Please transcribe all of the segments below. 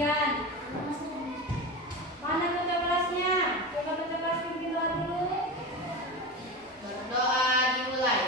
Kemudian mana baca kelasnya? Coba baca kelas di luar dulu. Berdoa dimulai.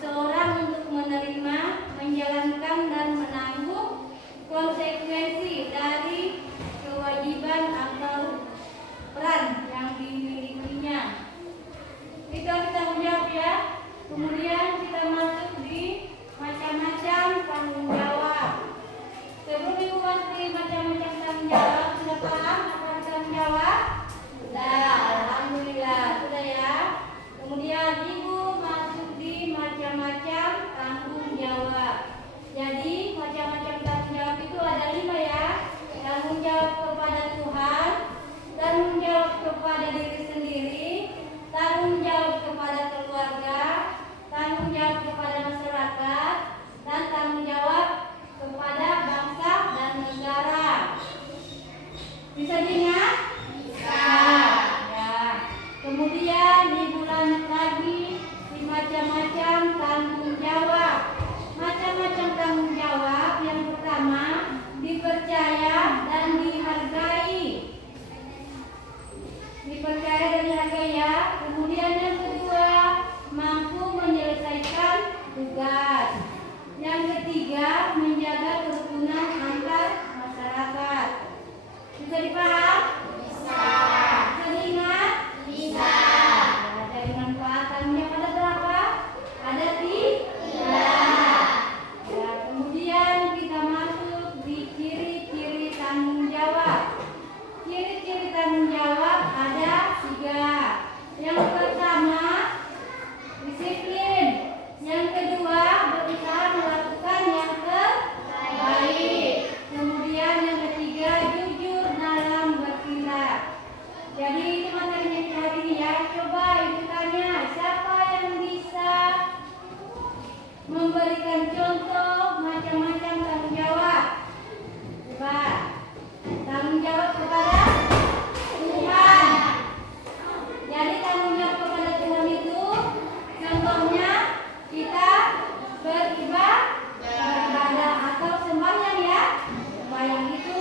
Seseorang untuk menerima, menjalankan dan menanggung konsekuensi dari kewajiban atau peran yang dimilikinya. Itu tanggung jawab ya. Kemudian kita masuk di macam-macam tanggung jawab. Sebelum Ibu masuk di macam-macam tanggung jawab, sudah paham apa tanggung jawab? Sudah, alhamdulillah sudah ya. Kemudian Ibu masuk di macam-macam tanggung jawab. Jadi macam-macam tanggung jawab itu ada 5 ya. Tanggung jawab kepada Tuhan, tanggung jawab kepada diri sendiri, tanggung jawab kepada keluarga, tanggung jawab kepada masyarakat, dan tanggung jawab kepada bangsa dan negara. Bisa diingat? Bisa. Ya. Kemudian Ibu lanjut lagi di macam-macam tanggung jawab. Macam-macam tanggung jawab yang pertama dipercaya dan dihargai. Dipercaya dan dihargai ya. Kemudian yang kedua mampu menyelesaikan tugas. Yang ketiga menjaga kerukunan antar masyarakat. Bisa dipaham? Bisa. Bisa diingat? Bisa. Ya, dari manfaatnya ada berapa? Ada 3. Ya, kemudian kita masuk di ciri-ciri tanggung jawab. Ciri-ciri tanggung jawab ada 3. Yang pertama disiplin. Yang kedua berusaha melakukan yang terbaik. Kemudian yang ketiga jujur dalam bertindak. Jadi itu materinya kita hari ini ya. Coba Ibu tanya, siapa yang bisa memberikan contoh macam-macam tanggung jawab? Coba. Tanggung jawab kepada Tuhan. Jadi tanggung jawab kepada Tuhan itu contohnya kita beribadah atau sembahyang ya. Sembahyang itu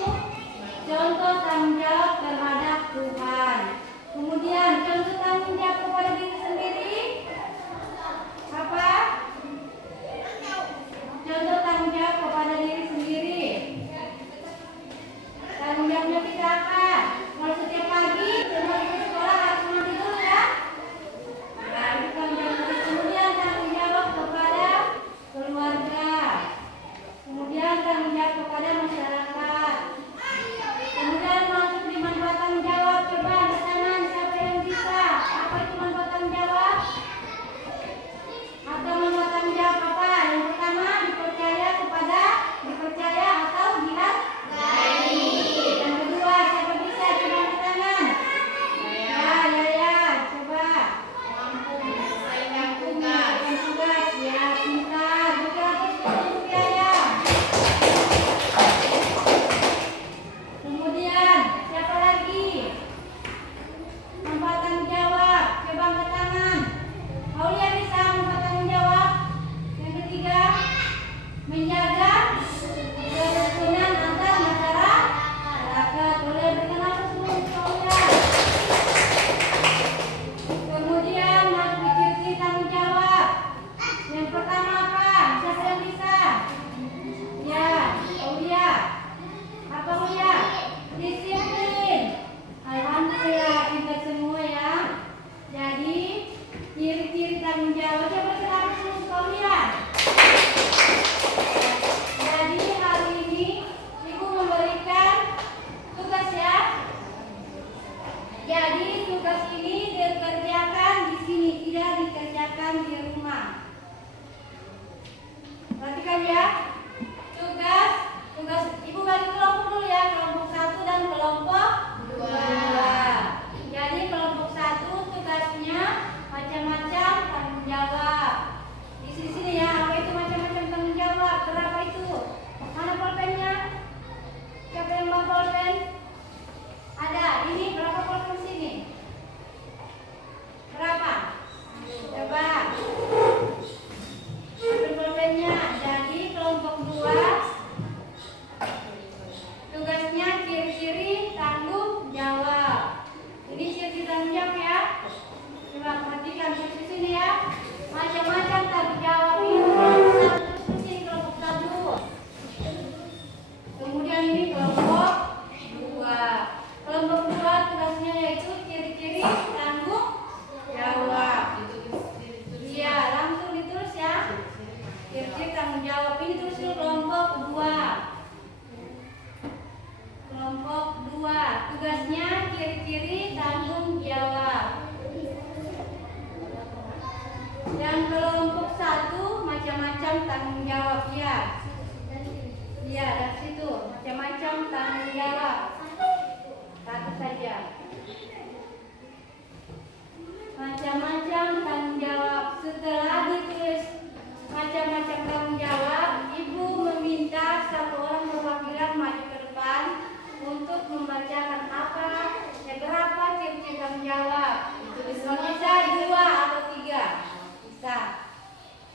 contoh tanggung jawab terhadap Tuhan. Kemudian contoh tanggung jawab kepada diri sendiri apa? Contoh tanggung jawab kepada diri sendiri. Tanggung jawabnya kita apa? Kalau setiap pagi sebelum ke sekolah harus mandi dulu ya. Nah, itu tanggung jawab. Kemudian tanggung jawab kepada keluarga. Kemudian tanggung jawab kepada masyarakat. Kemudian masuk di manfaat tanggung jawab. Coba angkat tangan siapa yang bisa. Apa itu manfaat tanggung jawab? Atau manfaat tanggung jawab apa? Yang pertama dipercaya atau dihargai. Yang kedua siapa tanggung jawab. Satu saja. Macam-macam tanggung jawab. Setelah ditulis macam-macam tanggung jawab, ibu meminta satu orang perwakilan maju ke depan untuk membacakan berapa ciri-ciri tanggung jawab. Bisa 2 atau 3. Bisa.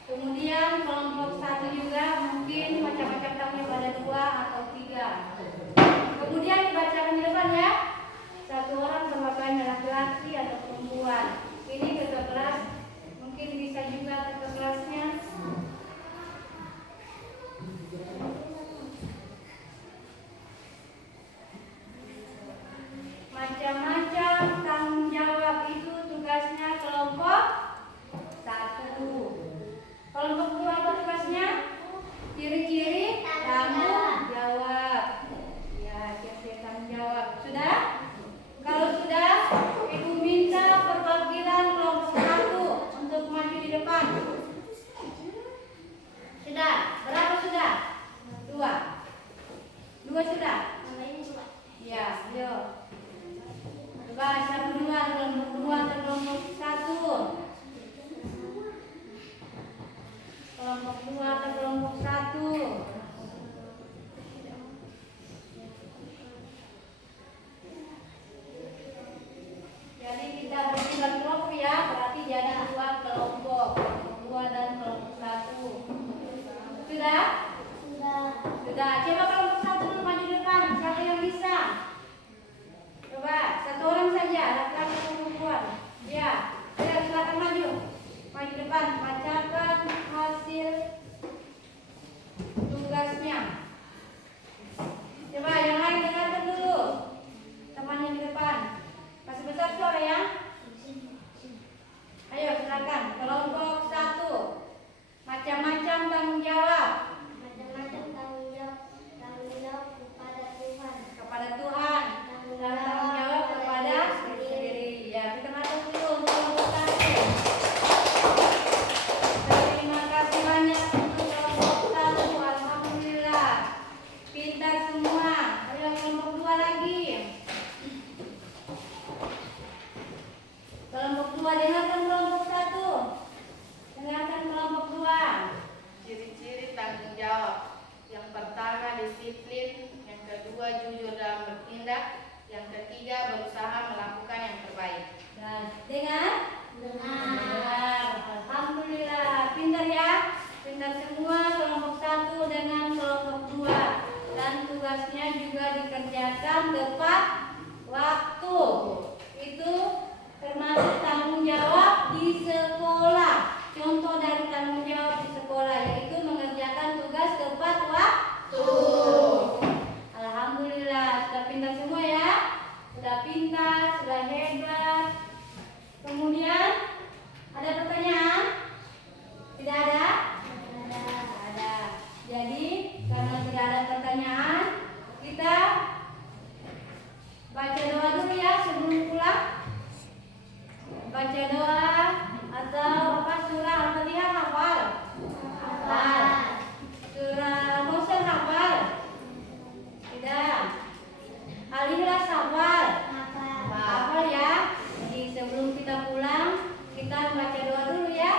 Kemudian kelompok 1 juga mungkin macam-macam tanggung jawab ada 2 atau 3. Kemudian dibacakan di depan ya. Satu orang perwakilan laki-laki atau perempuan. Ini ke kelas, mungkin bisa juga ke kelasnya. Macam-macam tanggung jawab itu tugasnya kelompok 1. Kelompok 2 apa tugasnya? Ciri-ciri tanggung jawab. Ya, ciri-ciri tanggung jawab. Sudah? Kalau sudah, ibu minta perwakilan kelompok 1 untuk maju di depan. Sudah? Berapa sudah? 2. 2 sudah? Ya, yuk. Coba siapa duluan, kelompok 2 atau kelompok 1? Kelompok 2 atau kelompok 1? Jadi kita bertiga kelompok ya, berarti jadi 2 kelompok 2 dan kelompok 1. Sudah? Sudah. Coba kelompok 1 dulu maju depan. Siapa yang bisa? Coba, 1 orang saja, laki-laki atau perempuan. Ya, silakan maju. Maju depan, bacakan hasil tugasnya. Coba yang lain dengarkan dulu. Temannya di depan. Kasih besar suara ya. Ayo silakan. Kelompok 1. Macam-macam tanggung jawab. Kepada Tuhan. Dan tanggung jawab kepada sendiri. Ya, kita masuk dulu untuk kelompok 1. Terima kasih banyak untuk kelompok 1. Alhamdulillah. Pintar semua. Ayo kelompok 2 lagi. Kelompok 2, dengarkan kelompok 1. Dengarkan kelompok 2. Ciri-ciri tanggung jawab. Yang pertama disiplin, yang kedua jujur dalam bertindak, yang ketiga berusaha melakukan yang terbaik. Dan dengar? Dengar. Alhamdulillah. Pintar ya? Pintar semua kelompok 1 dengan kelompok 2. Dan tugasnya juga dikerjakan tepat waktu. Itu termasuk tanggung jawab di sekolah. Contoh dari tanggung jawab di sekolah yaitu mengerjakan tugas tepat waktu. Alhamdulillah, sudah pintar semua ya. Sudah pintar, sudah hebat. Kemudian ada pertanyaan? Tidak ada? Ada. Jadi karena tidak ada pertanyaan, kita baca doa dulu ya sebelum pulang. Baca doa atau apa, surah Al-Fatihah hafal? Hafal. Surah Al-Musa hafal? Tidak. Al-Ikhlas hafal? Hafal ya. Jadi sebelum kita pulang, kita baca doa dulu ya.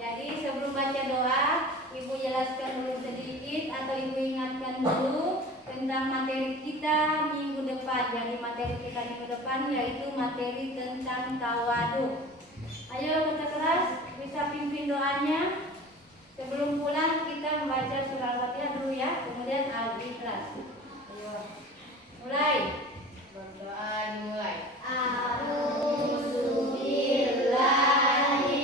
Jadi sebelum baca doa, ibu jelaskan dulu sedikit atau ibu ingatkan dulu tentang materi kita minggu depan. Jadi materi kita minggu depan yaitu materi tentang tawadhu. Ayo kita kelas, bisa pimpin doanya. Sebelum pulang kita membaca surah Al-Fatihah dulu ya, kemudian Al-Ikhlas. Ayo, mulai. Berdoa dimulai. Ar-Rahmanir Rahim.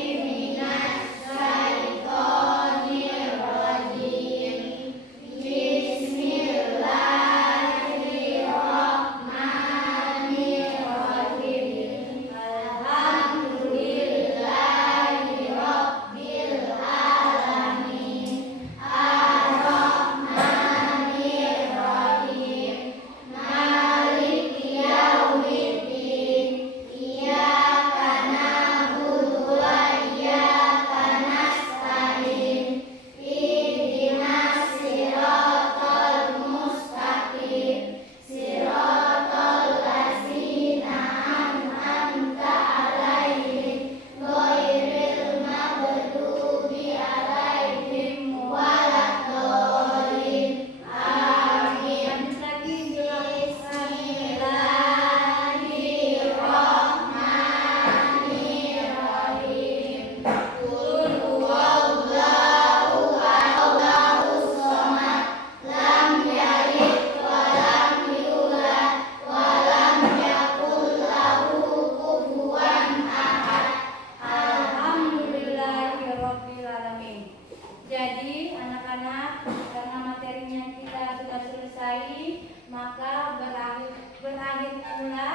Maka berakhir pula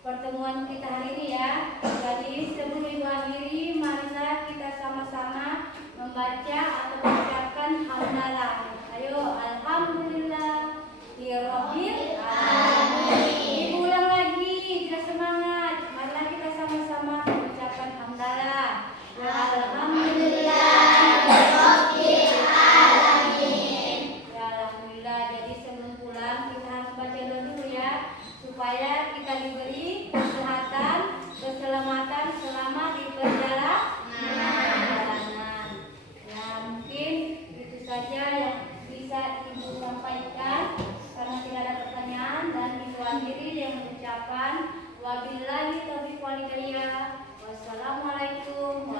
pertemuan kita hari ini ya. Jadi sebelum Ibu akhiri, marilah kita sama-sama membaca atau mengucapkan hamdalah. Ayo, alhamdulillah Rabbil alamin. Ibu ulang lagi, kita semangat. Marilah kita sama-sama mengucapkan hamdalah. Alhamdulillah Rabbil alamin. Ya alhamdulillah. Jadi sebelum pulang kita harus baca doa dulu ya, supaya kita diberi kesehatan, keselamatan selama di perjalanan. Ya mungkin itu saja yang bisa Ibu sampaikan. Karena tidak ada pertanyaan, dan Ibu akhiri yang mengucapkan wabillahi taufiq wal hidayah. Wassalamualaikum